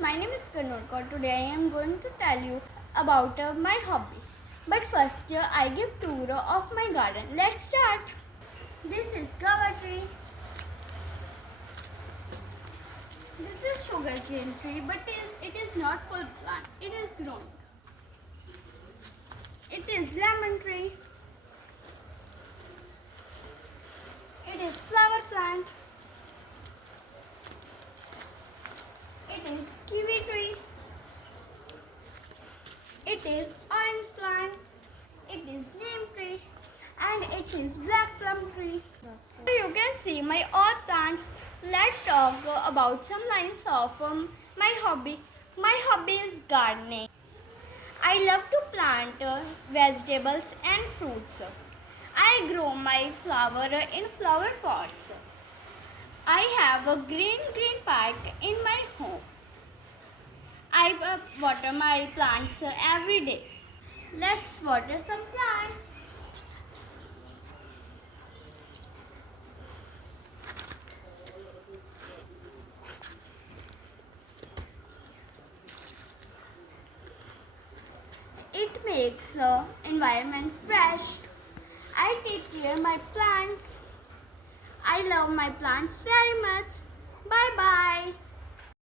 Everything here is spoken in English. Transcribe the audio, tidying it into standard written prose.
my name is Gurnoor Kaur. Today I am going to tell you about my hobby. But first I give tour of my garden. Let's start. This is guava tree. This is sugarcane tree, but it is not full plant. It is grown. It is lemon tree. It is flower plant. It is kiwi tree. It is orange plant. It is neem tree. And it is black plum tree. So you can see my all plants. Let's talk about some lines of my hobby. My hobby is gardening. I love to plant vegetables and fruits. I grow my flower in flower pots. I have a green park in my home. I water my plants every day. Let's water some plants. It makes environment fresh. I take care of my plants. I love my plants very much. Bye bye.